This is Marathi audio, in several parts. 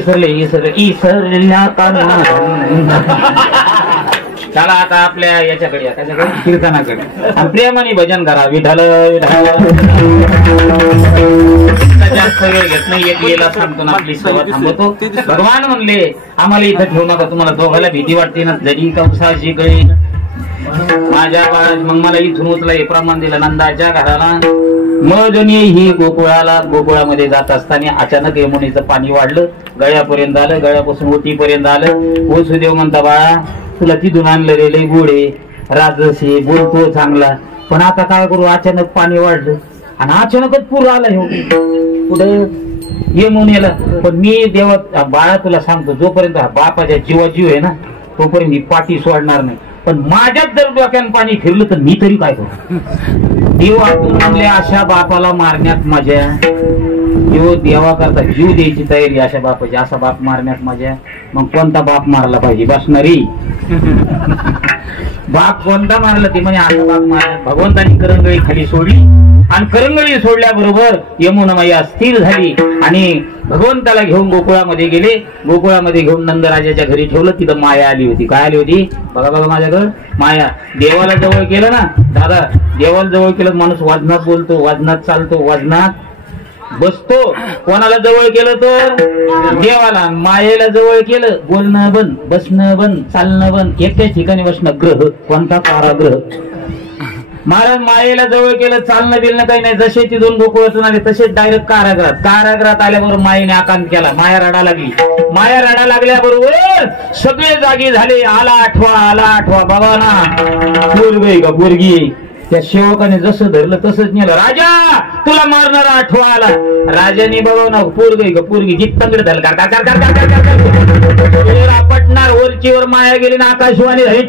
इसरल्या चला आता आपल्या याच्याकडे कीर्तनाकडे प्रेमाने भजन करा. विठ्ठल विठ्ठल. जास्त वेळ घेत नाही. एक वेळेला सांगतो ना आपली सेवा थांबवतो. भगवान म्हणले आम्हाला इथं ठेवू नका. तुम्हाला दोघाला भीती वाटते ना जरी कवसाची गळी माझ्या बाळा. मग मला इथून उचला हे प्रमाण दिलं नंदाच्या घराला. मग ही गोकुळामध्ये जात असताना अचानक यमुनेचं पाणी वाढलं. गळ्यापर्यंत आलं. गळ्यापासून ओटीपर्यंत आलं. वसुदेव म्हणता बाळा तुला तिथून आणलं रे लय गोडे राजसे बोलतो चांगला. पण आता काय करू अचानक पाणी वाढलं आणि अचानकच पूर आला पुढे यमुनेला. पण मी देवा बाळा तुला सांगतो जोपर्यंत बापाच्या जीवाजीव आहे ना तोपर्यंत ही पाठी सोडणार नाही. पण माझ्यात जर डोक्यानं पाणी फिरलं तर मी तरी काय करू. देव आतून म्हणले अशा बापाला मारण्यात मजा. देवा करता जीव द्यायची तयारी अशा बापाची. असा बाप मारण्यात मजा. मग कोणता बाप मारला पाहिजे बसणारी बाप कोणता मारला ते म्हणजे असा बाप मारला. भगवंतानी करंगळी खाली सोडली आणि करंगळी सोडल्याबरोबर यमुना मैया स्थिर झाली आणि भगवंताला घेऊन गोकुळामध्ये गेले. गोकुळामध्ये घेऊन नंदराजाच्या घरी ठेवलं. तिथं माया आली होती. काय आली होती बघा बघा माझ्याकडं माया. देवाला जवळ केलं ना दादा. देवाला जवळ केलं माणूस वजनात बोलतो वजनात चालतो वजनात बसतो. कोणाला जवळ केलं तर देवाला. मायेला जवळ केलं बोलणं बंद बसणं बंद चालणं बंद. एकाच ठिकाणी बसणं. ग्रह कोणता कारागृह. महाराज मायेला जवळ केलं चालणं बिलणं काही नाही. जसे तिथून गोकुळातून आले तसेच डायरेक्ट कारागृहात. कारागृहात आल्याबरोबर मायेने आकांत केला. माया रडा लागली. माया रडा लागल्याबरोबर सगळे जागी झाले. आला आठवा बाबा ना पोरगी का पोरगी. त्या सेवकाने जसं धरलं तसंच नेलं. राजा तुला मारणारा आठवा आला. राजाने बघा ना पोरगी का पोरगी जित्तंगड झालं. आपटणार वरचीवर माया गेली ना आकाशवाणी झाली.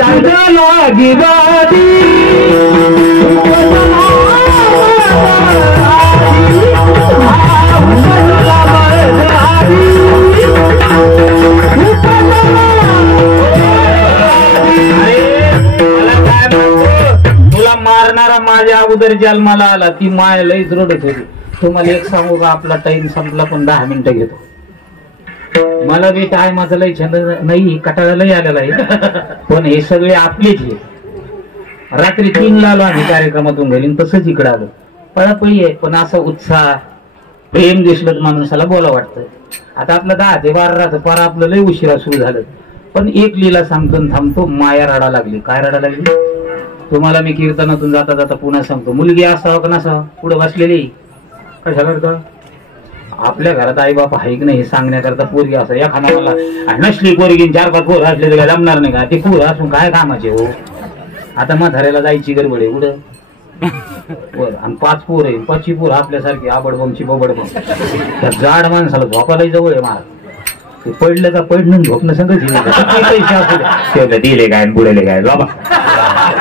मारणारा माझ्या अगोदर जन्माला आला. ती माया लईच रडत होती. तुम्हाला एक सांगू का आपला टाइम संपला पण 10 मिनिटं घेतो. मला बी टायमाचा लई छंद नाही. कटाळालाही आलेला आहे. पण हे सगळे आपलेच आहे. रात्री 3ला आलो आम्ही कार्यक्रमातून घरी तसंच इकडे आलो. पळापळी आहे पण असा उत्साह प्रेम दिसलं माणसाला बोला वाटतं. आता आपलं 10 ते 12 पार आपलं लई उशिरा सुरू झालं. पण एक लीला सांगतो थांबतो. माया रडा लागली. काय रडा लागली तुम्हाला मी कीर्तनातून जाता जाता पुन्हा सांगतो. मुलगी असावं का नसावं पुढे बसलेली कशाला करता. आपल्या घरात आई बाप आहे की नाही हे सांगण्याकरता पोरगी असं या खानाला नसली पोरगी 4-5 पोर असले तर जमणार नाही का. ते पोर असून काय कामाचे हो. आता म्हाताऱ्याला जायची गडबड आहे उडं बर. आणि 5 पोर आहे. 5 पोर आपल्यासारखी आबडबमची बबडबम. त्या जाड माणसाला झोपायला जवळ आहे महाराज. ते पडलं का पडणं झोपणं संगत दिले काय बुडेले काय बाबा.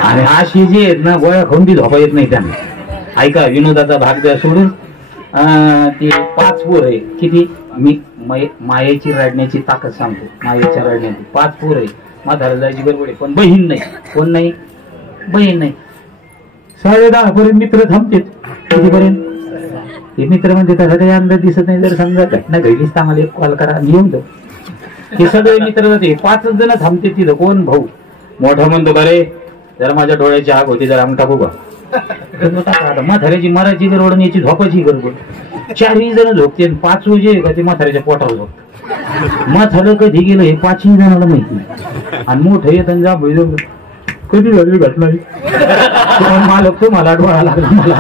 आणि अशी जे आहेत ना गोळ्या खाऊन बी झोपा येत नाही त्यांना. ऐका विनोदाचा भाग द्या सोडून. ते 5 पोर आहे. किती मी मायेची रडण्याची ताकद सांगतो. मायेच्या रडण्याची 5 पोर आहे. म्हातारा जायची गडबड पण बहीण नाही. कोण नाही बहीण नाही. 10:30 पर्यंत मित्र थांबतेत. कितीपर्यंत ते मित्र म्हणजे त्याचा काही अंदाज दिसत नाही. जर समजा घटना घडलीच तर आम्हाला एक कॉल करा येऊन जाऊ. हे सगळे मित्र जाते. 5 जण थांबते तिथं. कोण भाऊ मोठा म्हणतो का रे जरा माझ्या डोळ्याची आग होती जरा आम्ही टाकू का. म्हाताऱ्याची मराठी गडबड याची झोपाची गडबड. 4ही जण झोपते. 5 जे का ते म्हाताऱ्याच्या पोटावर झोपत. म्हातारं कधी गेलं हे 5ही जणाला माहिती. आणि मोठं येत जा कधी घडली घटना मालक तो मला डोळा लागला मला.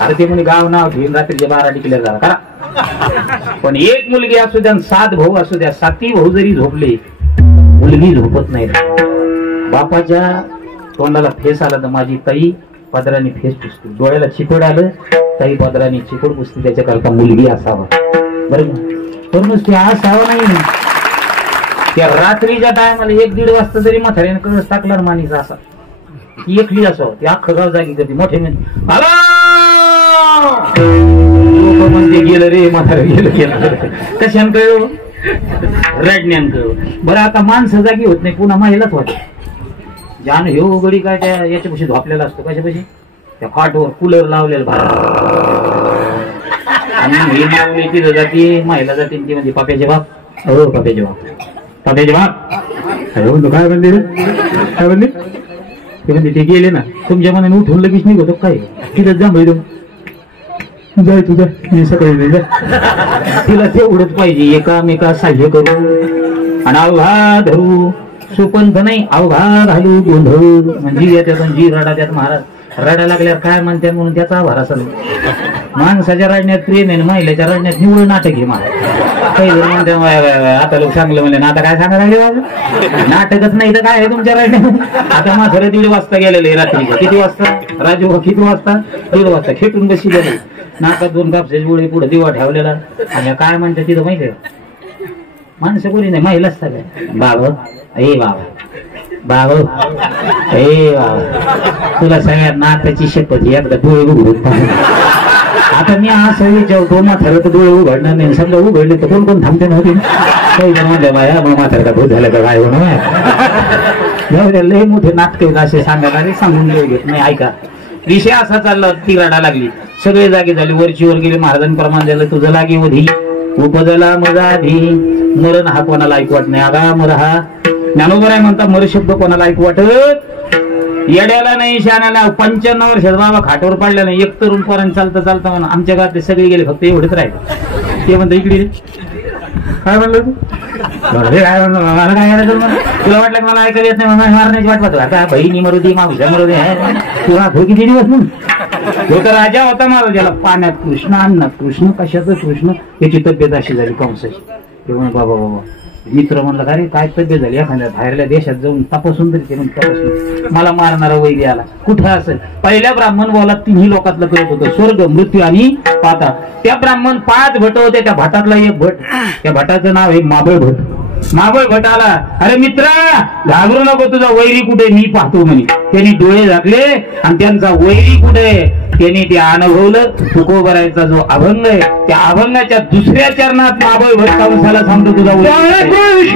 अरे ते म्हणे गाव नाव घेऊन रात्रीच्या 12 डिक्लेअर झाला करा. पण एक मुलगी असू द्या 7 भाऊ असू द्या 7ही भाऊ जरी झोपले मुलगी झोपत नाही. बापाच्या तोंडाला फेस आला तर माझी ताई पदराने फेस पुसते. डोळ्याला चिकोड आलं ताई पदराने चिकोड पुसते. त्याच्याकरता मुलगी असावा बरं. पण ते असावं नाही. त्या रात्रीच्या टायमाला 1-1:30 वाजता जरी म्हाताऱ्याने कळस टाकला माणीचा असा ती एकली असावं. ते अख्खं गाव जागी करते. मोठे म्हणते गेलं रे म्हातारं गेलं. कशान कळलं रडण्यान कळलं. बरं आता माणसं जागी होत नाही पुन्हा महिलाच होते. जाण हे उघडी काय त्या याच्यापाशी झोपलेला असतो. कशापाशी त्या फाटवर कूलर लावलेला आणि ही माऊली तिथं जाती, महिला जाती ती म्हणजे पाप्याचे बाप. हो पाप्याचे बाप, पाप्याचे बाप. काय म्हणते रे, काय म्हणते ते? म्हणजे ते गेले ना तुमच्या मनाने उठून लगेच निघतो काय, तिथं जा भाई जाय तुझ्या मी सकाळी जा. तिला तेवढंच पाहिजे, एकामेका साह्य करू आणि अवघा धरू, सुपंथ नाही अवघा घालू गोंधळ. म्हणजे याच्यातून जी रडा त्यात महाराज रडा लागल्यावर काय म्हणते म्हणून त्याचा आभार असेल. माणसाच्या रडण्यात प्रेम आहे, महिलेच्या रडण्यात निवळ नाटक आहे महाराज. काही जण म्हणते आता लोक चांगलं म्हणले ना, आता काय सांगायला लागले बाबा, नाटकच नाही तर काय आहे तुमच्या रडण्यात. आता माझं 1:30 वाजता गेलेले रात्री. किती वाजता राजू, किती वाजता? 1:30 वाजता खेटून बशी गेले, नाकात 2 कापसाचे गोळे, पुढे दिवा ठेवलेला. आणि काय म्हणते तिथं माहिती आहे, माणसं कोणी नाही, महिलाच सगळ्या. बाबा ए बाबा, बाबा ए बाबा, तुला सगळ्या नाकाची शपथ, एकदा डोळे उघडून पाहा. आता मी असं विचारतो, म्हातारा तर डोळे उघडणार नाही, समजा उघडले तर कोण कोण थांबते नव्हते. काही जण म्हणले बाया मग म्हातारा का भूत झालं का काय होणं, लय मोठे नाटक असे सांगायला सांगून घेत नाही. ऐका, विषय असा चालला, ती रडा लागली, सगळे जागे झाले, वरची वर गेले. महाराजांप्रमाण झालं, तुझं लागे वधी उपजला मजाधी, मरण हा कोणाला ऐकू वाटत नाही. आगा मर हा ज्ञानोबर आहे म्हणता, मर शब्द कोणाला ऐकू वाटत येड्याला नाही, शाण्याला. 95 वर्षात बाबा खाटावर पडल्या नाही. एक तरुण पर्यंत चालता चालता म्हणा आमच्या गावातले सगळे गेले, फक्त एवढेच राहिले. ते म्हणतं इकडे काय म्हणलं तू, काय म्हणलं मला काय करायचं म्हणा, तुला वाटलं की मला ऐकायला येत नाही, मला मारण्याची वाट पाहतो. आता बहिणी मरुदी मावशा मरुदी आहे, तुला किती दिवस म्हणून. तो तर राजा होता मला, ज्याला पाण्यात कृष्ण, अन्नात कृष्ण, कशाचं कृष्ण. त्याची तब्येत अशी झाली कंसाची. ते म्हणे बाबा बाबा, मित्र म्हणलं अरे काय तब्येत झाली, एखाद्या बाहेरल्या देशात जाऊन तपासून तरी ते तपासून मला मारणारा वैद्य आला. कुठं असेल, पहिल्या ब्राह्मण बोला 3 लोकातलं करत होतं, स्वर्ग, मृत्यू आणि पाताळ. त्या ब्राह्मण 5 भट होते, त्या भटातला एक भट, त्या भटाचं नाव आहे माबळ भट. माबळ भट आला, अरे मित्रा घाबरू नको, तुझा वैरी कुठे मी पाहतो म्हणे. त्यांनी डोळे झाकले आणि त्यांचा वैरी कुठे त्यांनी ते अनुभवलं. तुकोबरायचा जो अभंग आहे, त्या अभंगाच्या 2ऱ्या चरणात माबळ भट कंसाला सांगतो तुझा वैरी.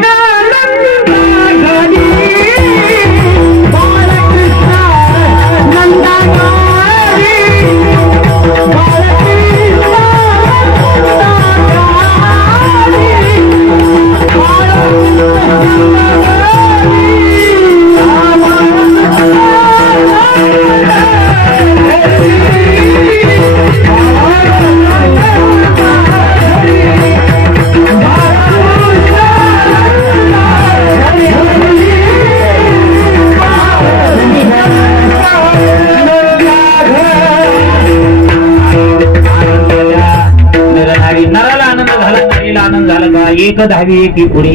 एक धावी एकी पुढे,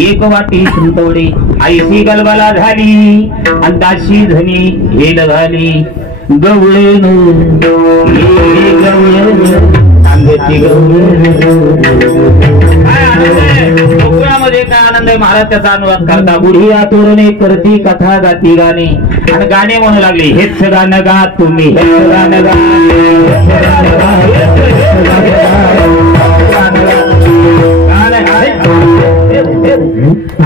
एक वाटी सुंतवडे, आईची गलबला झाली अंदाशी धनी हेल झाली. गवळण सांगती कोकणामध्ये काय आनंद आहे, महाराज त्याचा अनुवाद करता. बुढी आतुरणे करती कथा गाती गाणे, आणि गाणे म्हणू लागले, हेच गाणं गा तुम्ही, हेच गाणं गा.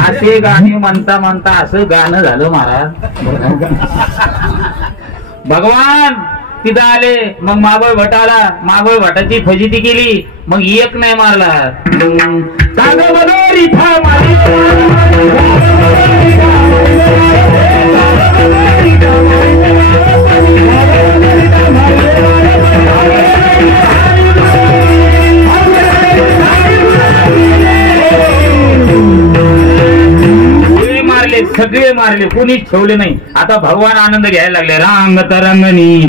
असे गाणे म्हणता म्हणता असं गाणं झालं महाराज. भगवान तिथं आले, मग माबळ भटाला, माबळ भटाची फजिती केली, मग एक नाही मारला. सगळे मारले, कोणीच ठेवले नाही. आता भगवान आनंद घ्यायला लागले. रांग तरंगणी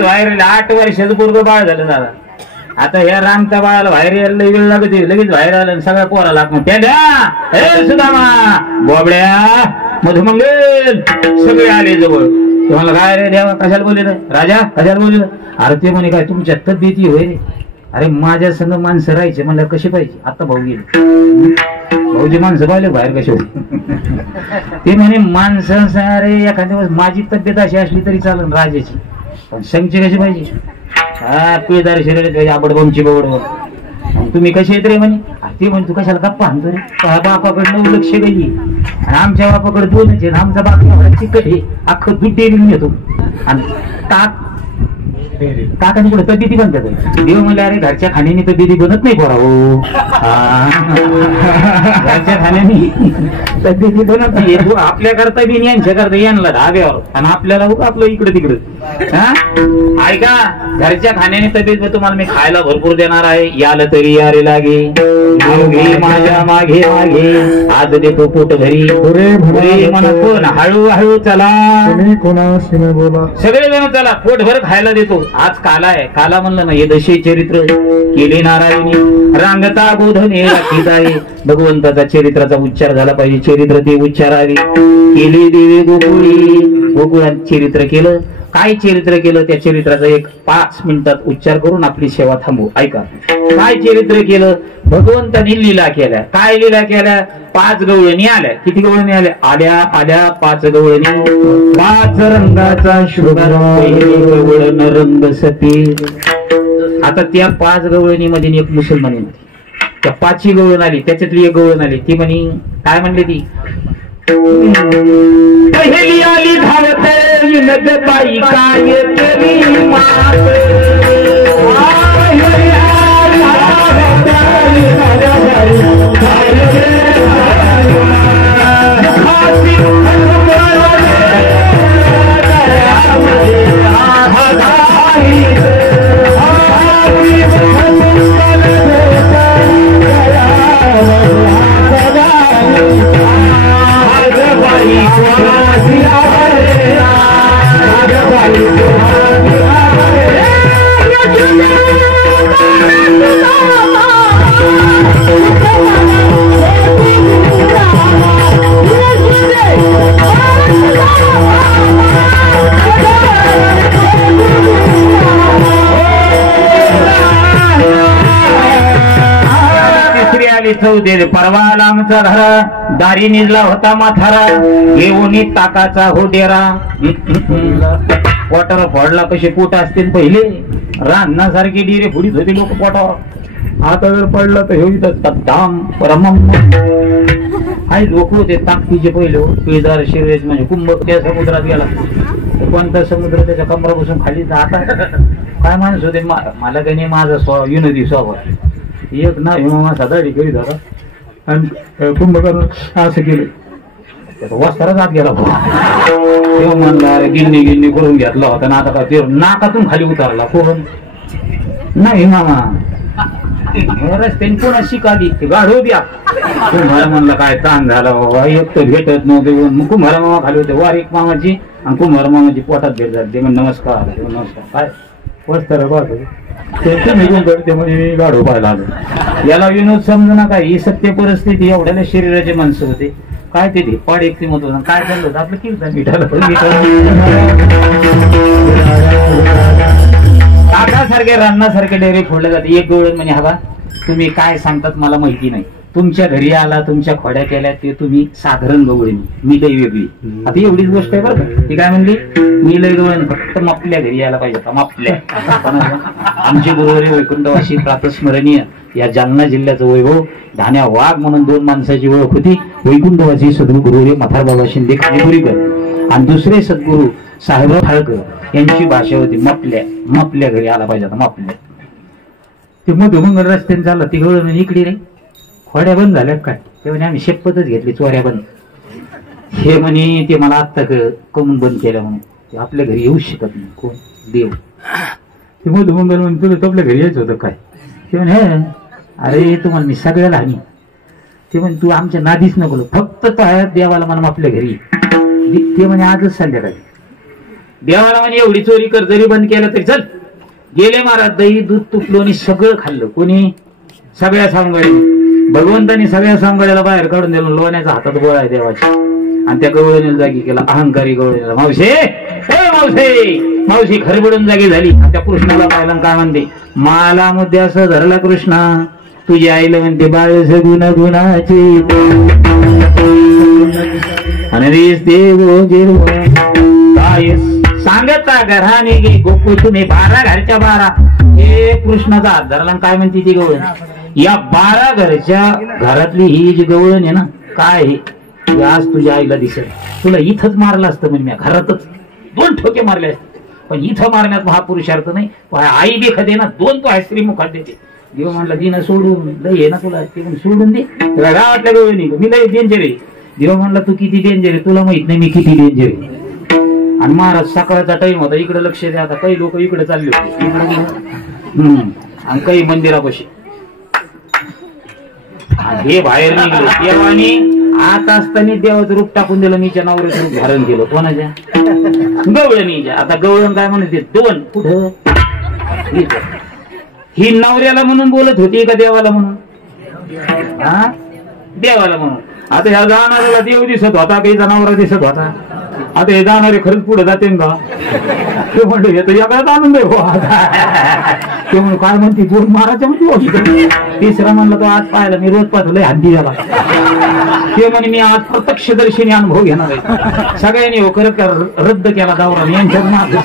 बाहेर 8 वर्षाचं पूर्ण बाळ झालं दादा. आता ह्या रामच्या बाळाला बाहेर यायला वेळ लागते, लगेच बाहेर आलं सगळ्या पोराला त्या द्या सुदामा बोबड्या मधुमंगल सगळे आले जवळ. तुम्हाला काय रे देवा कशाला बोलले राजा कशाला बोलले? अरे ते म्हणे काय तुमच्या तब्येती होय रे? अरे माझ्या संग माणसं राहायचे म्हणलं कशी पाहिजे? आता भाऊ गेले भाऊजी माणसं पाहिले बाहेर कसे होते ते म्हणे माणसं अरे एखाद्या दिवस माझी तब्येत अशी असली तरी चालेल राजाची पण संगची कशी पाहिजे? हा पिळदार शरीर आबडबमची बवड. तुम्ही कसे येत रे म्हणे? ते म्हणे तू कशाला गप्पा आणतो रे? बापाकडे 9 लक्ष गेली आणि आमच्या बापाकडे 2च आहे. आमचा बाप चिकट आहे अख्खं दूध डेअरीने घेतो आणि ताक काकाने कुठे तब्येती बनतात. देव म्हणले अरे घरच्या खाण्याने तब्येती बनत नाही पोरावो. घरच्या खाण्याने तब्येती बनत नाही. तू आपल्या करता बी यांच्या करता यांना धाब्यावर आणि आपल्याला आपलं इकडे तिकडे. ऐका घरच्या खाण्याने तब्येत तुम्हाला मी खायला भरपूर देणार आहे. याल तरी यारे लागे माझ्या मागे मागे आज देतो पोट घरी म्हणत कोण हळूहळू चला बोला सगळे जण चला पोटभर खायला देतो. आज काला आहे काला म्हणलं ना हे दशे चरित्र केले नारायणी रांगता गोधने राखीत आहे. भगवंताचा चरित्राचा उच्चार झाला पाहिजे. चरित्र ते उच्चारावे केले देवे गोकुळी गोकुळात चरित्र केलं. काय चरित्र केलं त्या चरित्राचा एक 5 मिनिटात उच्चार करून आपली सेवा थांबू. ऐका काय चरित्र केलं? भगवंतांनी लीला केल्या. काय लीला केल्या? 5 गवळणी आल्या. किती गवळणी आल्या? आल्या आल्या 5 गवळणी. 5 रंगाचा शृंगार गवळण रंग सती. आता त्या 5 गवळणी मध्ये एक मुसलमानी होती. त्या 5ची गवळण आली त्याच्यातली एक गवळण आली. ती म्हणे काय म्हणली ती? पहिली आली धावत बाई काय केली मात परवा लांबचा धरा दारी निजला होता माथारा घेऊन ताकाचा हो डेरा. पोटावर फोडला कसे पोट असतील पहिले रान्नासारखे डिरे फुडीत होते लोक पोटावर. आता जर पडलं तर हे धाम परमम हाय लोक होते ताकदीचे पहिले पिळदार शिरेश म्हणजे कुंभ त्या समुद्रात गेला कोणता समुद्र त्याच्या कमरापासून खाली. आता काय माणूस होते मला काही नाही माझा विनोदी स्वभाव एक ना हिमा साधाडी करीत होता आणि कुंभकर्ण असं केलं त्याचा वस्त्राच आत गेला तेव्हा म्हणला गिन्नी गिन्नी करून घेतला होता ना आता का ते नाकातून खाली उतरला कोण नाही मामा रस्त्याने कोणा शिकाली गाढो द्या. कुंभारा म्हणला काय ताण झाला बाबा एक तर भेटत नव्हते. कुंभारा मामा खाली होते वार एक मामाची आणि कुंभारा मामाची पोटात भेट झाली. ते म्हणजे नमस्कार नमस्कार काय वस्त्र पाहतो ते निघून करते म्हणजे गाढो पाहायला आलो. याला विनोद समजू नका ही सत्य परिस्थिती. एवढ्याला शरीराचे माणसं होते काय ते पाड एकटी मत होतं काय चाललं होतं आपलं कीर्तन मिठाला काकासारखे रान्नासारखे डेरे फोडले जाते. एक गवळण म्हणजे हवा तुम्ही काय सांगतात मला माहिती नाही. तुमच्या घरी आला तुमच्या खोड्या केल्या ते तुम्ही साधारण गवळणी मी लई वेगळी. आता एवढीच गोष्ट आहे बरं का. ती काय म्हणली मी लई गवळण फक्त मापल्या घरी यायला पाहिजे होता मापल्या. आमचे गुरुवारी वैकुंठवासी प्रातस्मरणीय या जालना जिल्ह्याचं वैभव धान्या वाघ म्हणून 2 माणसाची ओळख होती. वैकुंठवासी सद्गुरू गुरुवारी मथारबाबा शिंदे खानेपुरीकर आणि दुसरे सद्गुरू साहेबराव ठाळकर यांची भाषा होती मपल्या. मपल्या घरी आला पाहिजे आता मापल्या. ते मधुमंगल रस्त्याने चालला ती गवळण इकडे रे खोड्या बंद झाल्या काय ते म्हणे आम्ही शपथच घेतली चोऱ्या बंद. हे म्हणे ते मला आत्ता कमून बंद केलं म्हणून ते आपल्या घरी येऊच शकत नाही कोण देव. ते मधुमंगल म्हणून तुला आपल्या घरी यायचं होतं काय? ते म्हणे अरे तुम्हाला मी सगळ्याला हानी. ते म्हणे तू आमच्या नादीच नको फक्त देवाला म्हणून आपल्या घरी. ते म्हणे आजच संध्याकाळी देवाला म्हणे एवढी चोरी कर जरी बंद केलं तरी चल. गेले महाराज दही दूध तुपलो आणि सगळं खाल्लं. कोणी? सगळ्या सांगडे. भगवंतानी सगळ्या सांगड्याला बाहेर काढून दिलं. लोण्याचा हातात गोळा आहे देवाची आणि त्या गवळणीला जागी केला, अहंकारी गवळणीला. मावशी मावशी मावशी खरबडून जागी झाली. त्या कृष्णाला पाहिला काय म्हणते, मला मध्ये असं धरला कृष्णा, तुझी आईला म्हणते बाळ सगुण गुणाचे काय सांगता घराने गे गोकुळ तुम्ही 12 घरच्या 12. हे कृष्णाचा हात धरला. काय म्हणते ती गवळण, या 12 घरच्या घरातली ही जी गवळण आहे ना, काय हे आज तुझ्या आईला दिसेल, तुला इथंच मारलं असतं म्हणजे घरातच 2 ठोके मारले असते, पण इथं मारण्यात हा पुरुषार्थ नाही. आई बी खदे ना 2 तो आईस्क्रीम मुखात देते. देव म्हणला दिनं सोडून लई आहे ना तुला, ते सोडून दे. गावातल्या गवळणी मी लई डेंजर आहे. देव म्हणला तू किती डेंजर आहे तुला माहित नाही मी किती डेंजर आहे. आणि महाराज सकाळचा टाइम होता, इकडे लक्ष द्या. आता काही लोक इकडे चालले होते आणि काही मंदिरापाशी. हे बाहेर निघले देवानी आता असताना देवाचं रूप टाकून दिलं, मीच्या नवऱ्याचं रूप धारण केलं. कोणाच्या? गवळणीच्या. आता गवळण काय म्हणते 2 कुठं, ही नवऱ्याला म्हणून बोलत होती का देवाला म्हणून? हा देवाला म्हणून. आता ह्या जाणाऱ्याला देव दिसत होता काही जनावरा दिसत होता. आता हे जाणारे खरंच पुढे जाते का? ते म्हणतो हे तर याकडे आणून दे. ते म्हणून काय म्हणते 2 माराच्या म्हणजे. तिसरा म्हणला तो आज पाहिला मी रोज पाहतो लय हद्दी झाला. ते म्हणे मी आज प्रत्यक्षदर्शीने अनुभव घेणार आहे. सगळ्यांनी हो करत रद्द केला दावरा यांच्यात माझं.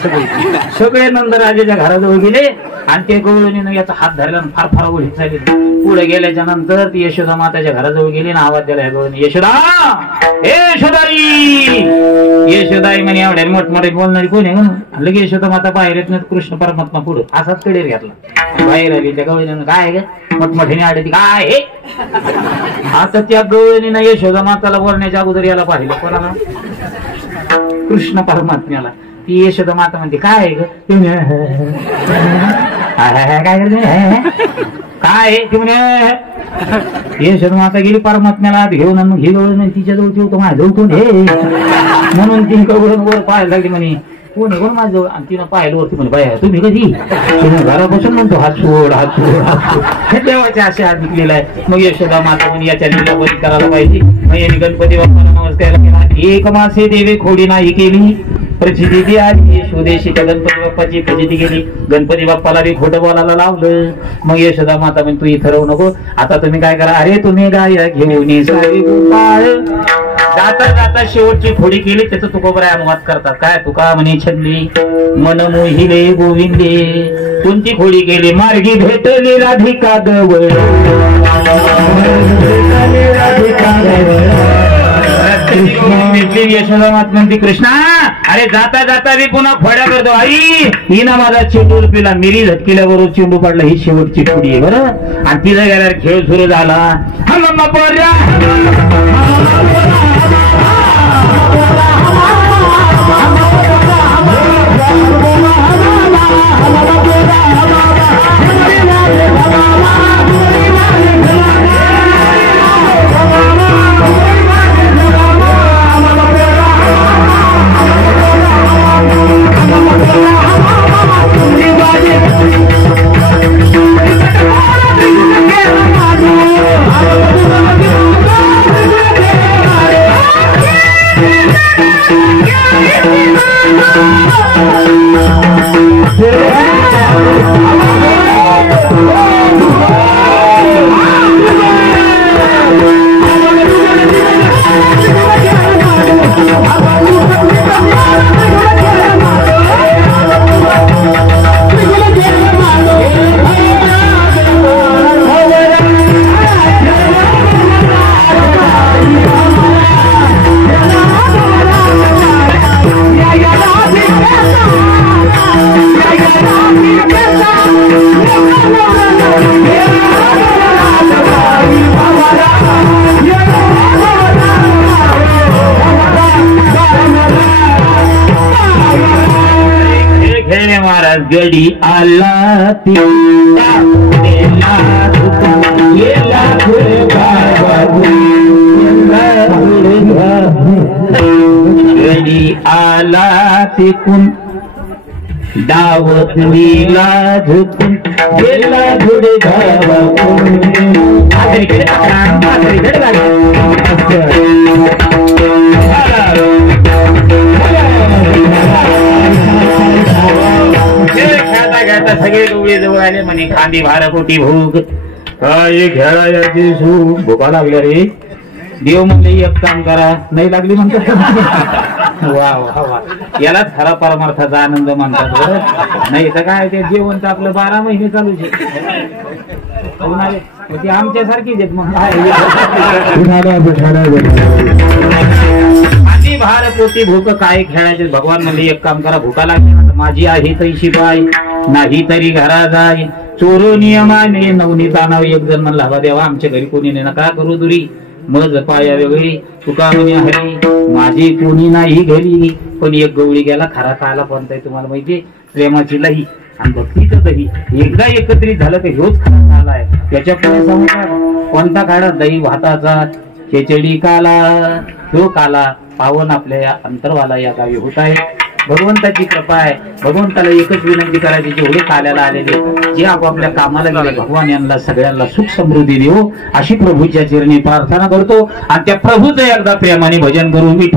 सगळे नंदराजाच्या घराजवळ गेले आणि ते गवळणीनं याचा हात धरला फार फार ओळीत झाले. पुढे गेल्याच्या नंतर ती यशोदा माताच्या घराजवळ गेली ना, आवाज दिला गवळणी, यशोदा यशोदाई. यशोदाई म्हणे एवढ्या मोठमोठे बोलणारी कोण आहे म्हणून. लगे यशोदा माता बाहेर येत नाही, कृष्ण परमात्मा पुढे असाच कडेर घातला. बाहेर आली त्या गवळणीनं, काय ग मोठमोठ्याने आडती काय हे. आता त्या गवळणीनं यशोदा माताला बोलण्याच्या अगोदर याला पाहिलं. कोणाला? कृष्ण परमात्म्याला. ती यशोदा माता म्हणते काय ग काय करते काय ते म्हणे. यशोदा माता गेली परमात्म्याला घेऊन आणि हे गवळण तिच्या जवळ ठेवतो माझ्या जवळ कोण हे म्हणून ती गवळण वर पाहायला लागली. म्हणे कोण आहे कोण माझ्या जवळ. आणि तिनं पाहिलं वरती म्हणे बाया तुम्ही कधी. तिने घरापासून म्हणतो हात सोड हात सोड हात सोड. हे देवाच्या अशा हात निघलेला आहे. मग यशोदा माता म्हणे याच्या लीला बरी करायला पाहिजे. मग यांनी गणपती बाप्पाला नमस्कार केला. 1 मासे देवे खोडी नाही केली, प्रचिती आली. स्वदेशीच्या गणपती बाप्पाची प्रचिती केली. गणपती बाप्पाला बी खोटं बोलायला लावलं. मग यशोदा माता म्हणे तू इथं राहू नको, आता तुम्ही काय करा, अरे तुम्ही गाय घेऊन जाता जाता शेवटची खोडी केली. त्याचं तुकोबराय अनुवाद करतात. काय तुका म्हणे छंदी मन मोहिले गोविंदे, कोणती खोडी केली, मार्गी भेटली राधिका गवळ. यशोदा माता म्हणते कृष्णा अरे जाता जाता मी पुन्हा खोड्या करतो. आई हिना माझा चेंडू पिला, मिरी झटकिल्याबरोबर चेंडू पडला. ही शेवटची खोडी आहे बरं. आणि तिला गेल्यावर खेळ सुरू झाला. गडी आला गडी आला तिकून दावत लीला झुकून गेला घोडे धावा. आता सगळे गवळे जवळ आले म्हणे खांदी भार पोटी भूक काय खेळायची सूक भूका लागल्या रे. देव म्हणले एक काम करा, नाही लागली म्हणतात. वा वा वा, यालाच खरा परमार्थाचा आनंद म्हणतात बरं. नाही तर काय ते जेवण तर आपलं 12 महिने चालूच आहे. आमच्या सारखीच आहेत मग. आधी भार पोटी भूक काय खेळायचे. भगवान म्हणले एक काम करा, भूका लागली माझी आहे तैशी बाय नाही तरी घरा जाय चोरो नियमाने नवनीता नाव. एक जण म्हणला हवा देवा आमच्या घरी कोणी नाही नका करू दुरी मज पाया वेगळी तुका म्हणे हरी माझी कोणी नाही घरी. पण एक गवळी गेला खरा काला कोणता आहे तुम्हाला माहिती, प्रेमाची लही आणि भक्तीचं दही एकदा एकत्रित झालं तर ह्योच खरा काला आहे. त्याच्या पुढे सांगू कोणता काढा दही भाताचा खिचडी काला. ह्यो काला पावन आपल्या या अंतरवाला या गावी होत आहे. भगवंताची कृपा आहे. भगवंताला एकच विनंती करायची जेवढे काल्याला आलेले जे आपापल्या कामाला गेले भगवान यांना सगळ्यांना सुख समृद्धी देऊ अशी प्रभूच्या चरणी प्रार्थना करतो. आणि त्या प्रभूचं एकदा प्रेमाने भजन करू. मी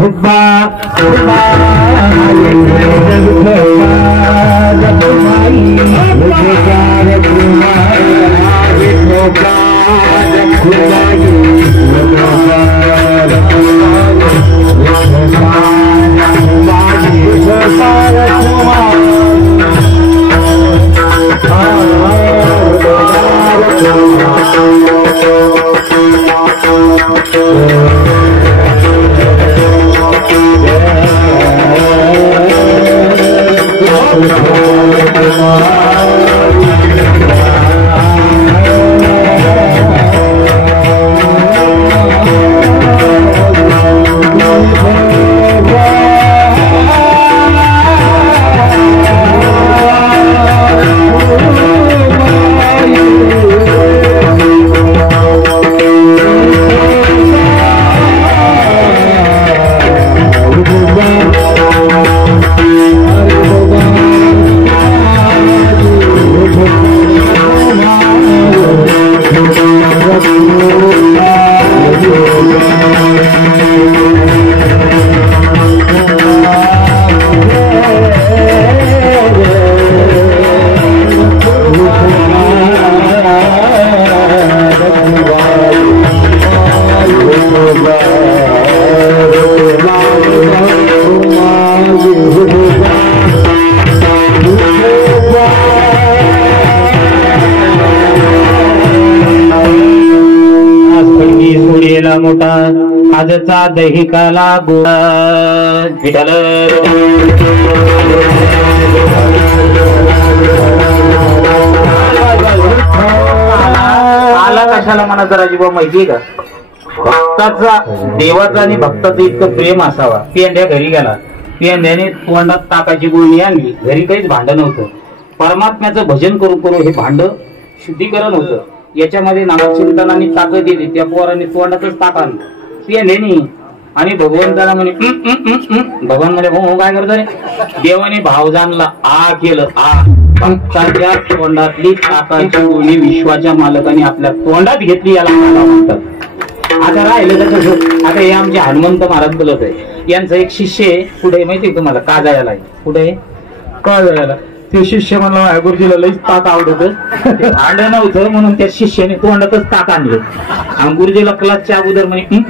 मोठा आजचा दही काला गोळा विठ्ठल आला कशाला म्हणा जरा जीवा माहितीये का. भक्ताचा देवाचा आणि भक्ताचं इतकं प्रेम असावा. पेंड्या घरी गेला, पेंड्याने तोंडात ताकाची गुळणी आणली. घरी काहीच भांड नव्हतं. परमात्म्याचं भजन करू करू हे भांड शुद्धीकरण होतं. याच्यामध्ये नामचिंतनाने ताकद दिली. त्या पोराने तोंडातच ताक आणलं पेंड्याने आणि भगवंताला म्हणे भगवान म्हणे हो काय करतो रे. देवाने भाव जाणला आ केलं आ. भक्ताच्या तोंडातली ताकाची गुळणी विश्वाच्या मालकाने आपल्या तोंडात घेतली याला म्हणतात. आता राहिलं कसं. आता हे आमचे हनुमंत महाराज बोलत आहे. यांचा एक शिष्य आहे कुठे माहिती तुम्हाला काजळ्याला आहे. कुठे काजळ्याला. ते शिष्य म्हणलं गुरुजीला लईच ताक आवडत भांड नव्हतं म्हणून त्या शिष्याने तोंडातच ताक आणलं. आणि गुरुजीला क्लासच्या अगोदर म्हणे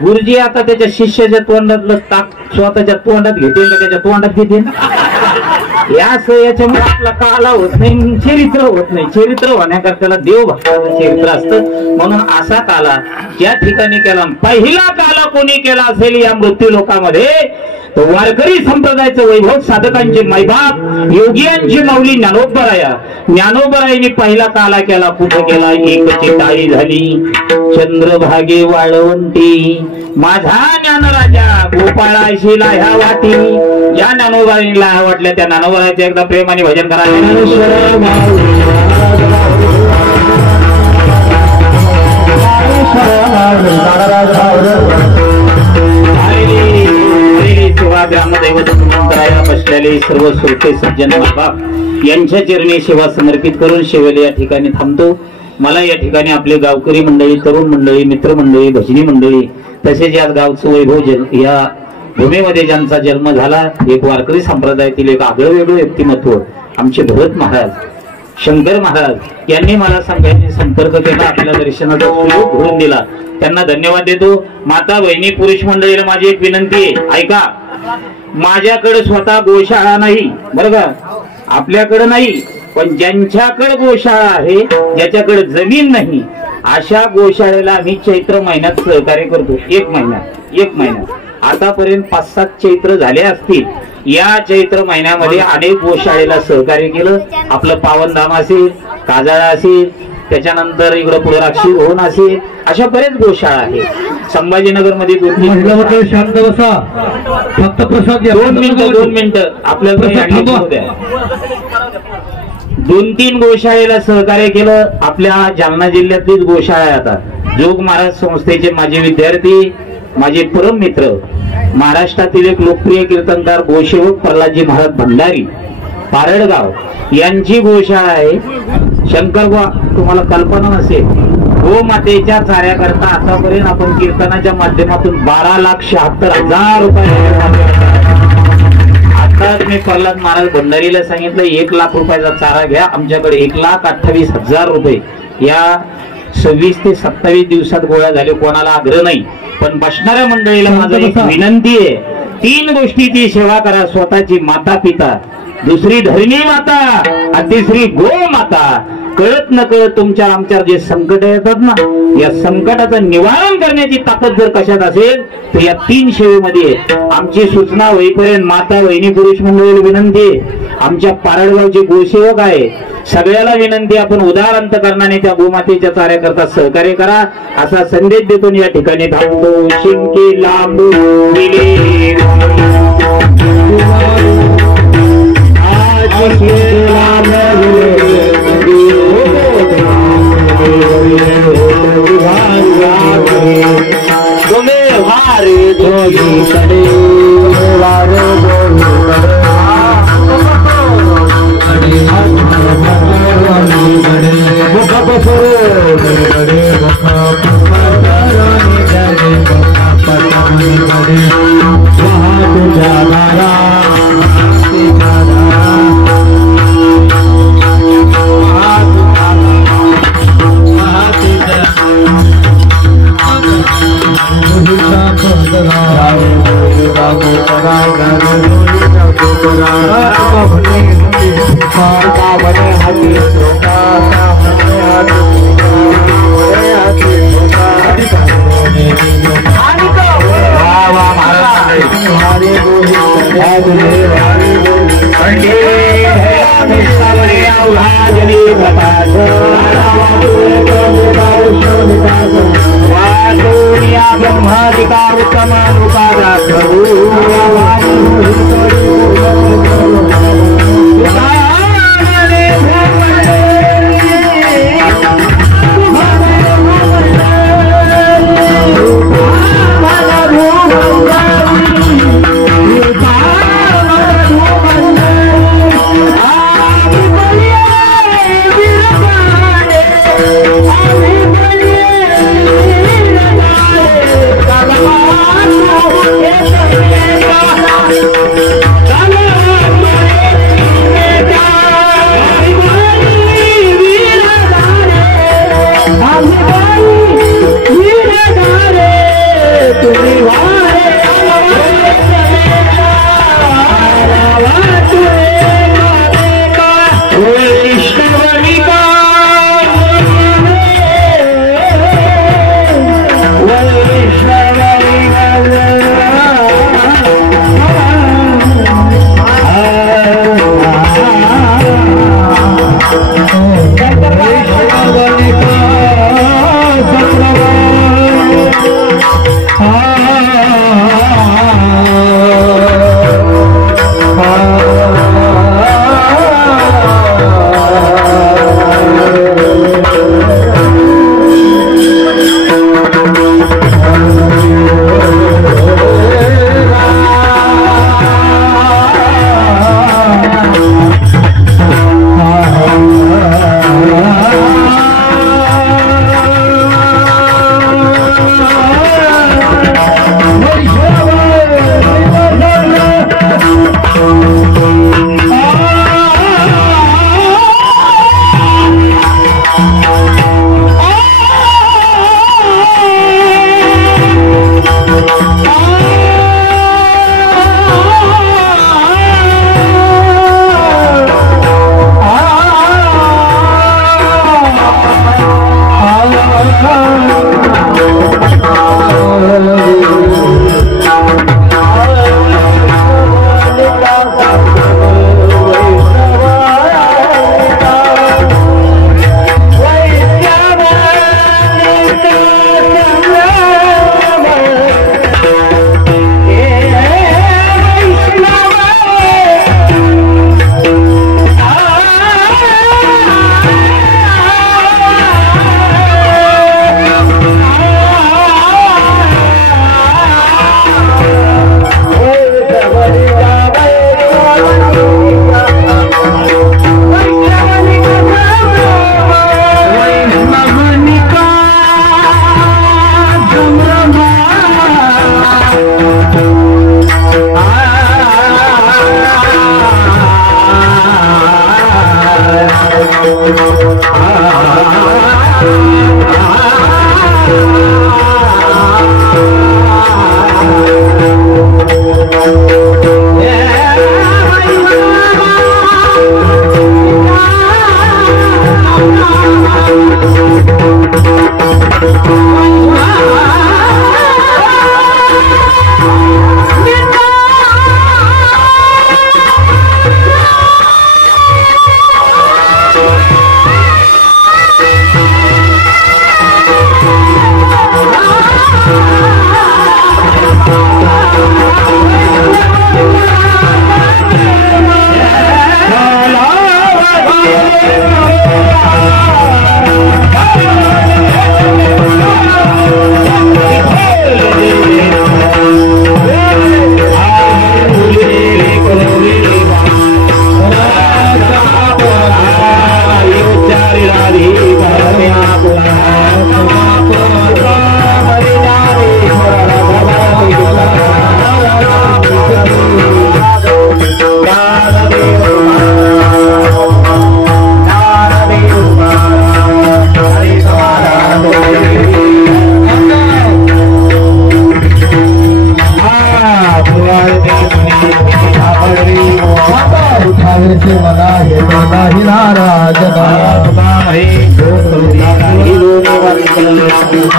गुरुजी आता त्याच्या शिष्याच्या तोंडातलं ताक स्वतःच्या तोंडात घेते का त्याच्या तोंडात घेते. याच्यामुळे आपला काला होत नाही, चरित्र होत नाही. चरित्र होण्याकरता देव भक्ताचं चरित्र असतं. म्हणून असा काला ज्या ठिकाणी केला पहिला काला कोणी केला असेल या मृत्यू लोकांमध्ये तो वारकरी संप्रदायाचं वैभव साधकांचे मायबाप योगियांची माऊली ज्ञानोबराया. ज्ञानोबरायाने पहिला काला केला. कुठे केला. एकची टाळी झाली चंद्रभागे वाळवंटी माझा ज्ञानराजा गोपाळा शिला ह्या वाटी. या ज्ञानोबराईला वाटल्या त्या ज्ञानोबरायाचे एकदा प्रेमाने भजन करायला. सर्व श्रोते सज्जन बाप यांच्या चरणी सेवा समर्पित करून शेवेला या ठिकाणी थांबतो. मला या ठिकाणी आपले गावकरी मंडळी, तरुण मंडळी, मित्रमंडळी, भजनी मंडळी तसेच या गावचं वैभव या भूमीमध्ये ज्यांचा जन्म झाला, एक वारकरी संप्रदायातील एक आगळं वेगळं व्यक्तिमत्व आमचे भरत महाराज, शंकर महाराज यांनी मला सांगायचे संपर्क केला, आपल्या दर्शनाचा योग घडून दिला, त्यांना धन्यवाद देतो. माता बहिणी पुरुष मंडळीला माझी एक विनंती आहे, ऐका. माझ्याकडे स्वतः गोशाळा नाही बरं का, आपल्याकडे नाही, पण ज्यांच्याकडे गोशाळा आहे, ज्याच्याकडे जमीन नाही, अशा गोशाळेला आम्ही चैत्र महिन्यात सहकार्य करतो. एक महिन्यात आतापर्यंत 5-7 चैत्र झाले असतील. या चैत्र महिन्यामध्ये अनेक गोशाळेला सहकार्य केलं. आपलं पावनधाम असेल, काजळा असेल, त्याच्यानंतर इकडं पुढे राक्षी भवन असेल, अशा बरेच गोशाळा आहेत. संभाजीनगर मध्ये शांत बसा, फक्त प्रसाद 2 मिनिटं आपल्याला 2-3 गोशाळेला सहकार्य केलं. आपल्या जालना जिल्ह्यातलीच गोशाळा आहे. आता जोग महाराज संस्थेचे माझे विद्यार्थी, माझे परम मित्र, महाराष्ट्रातील एक लोकप्रिय कीर्तनकार गोसेवक प्रल्हादजी महाराज भंडारी पारडगाव यांची गोशाळा आहे. शंकरबा, तुम्हाला कल्पना नसेल, गोमातेच्या चाऱ्याकरता आतापर्यंत आपण कीर्तनाच्या माध्यमातून 12,76,000 रुपये. आता मी प्रल्हाद महाराज भंडारीला सांगितलं 1 लाख रुपयाचा चारा घ्या, आमच्याकडे 1,28,000 रुपये या 26 ते 27 दिवसात गोळा झाले. कोणाला आग्रह नाही, पण बसणाऱ्या मंडळीला माझं एक विनंती आहे, 3 गोष्टीची सेवा करा. स्वतःची माता पिता, दुसरी धरणी माता आणि तिसरी गो माता. कळत न कळत तुमच्या आमच्या जे संकट येतात ना, या संकटाचं निवारण करण्याची ताकद जर कशात असेल तर या 3 सेवेमध्ये. आमची सूचना होईपर्यंत माता बहिणी पुरुष मंडळीला विनंती आहे, आमच्या पारडगावचे गोसेवक आहे, सगळ्याला विनंती, आपण उदार अंतकरणाने त्या गोमातेच्या चाऱ्याकरता सहकार्य करा असा संदेश देतो. या ठिकाणी थांबतो. शिंके लांबू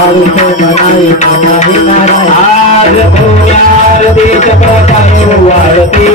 आज भूम्यारतीच प्रकारे वाढती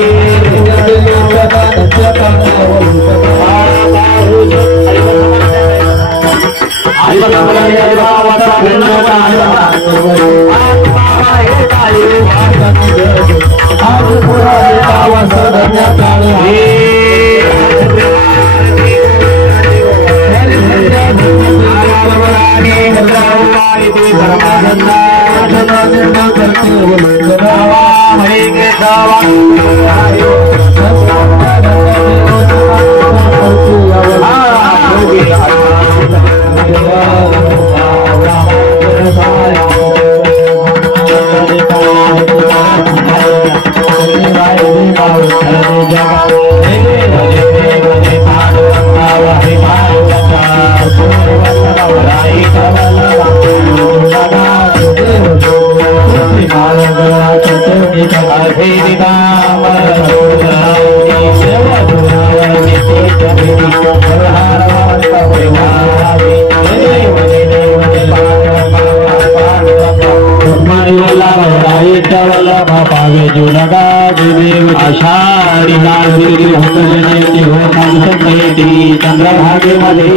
चंद्रभागे मध्ये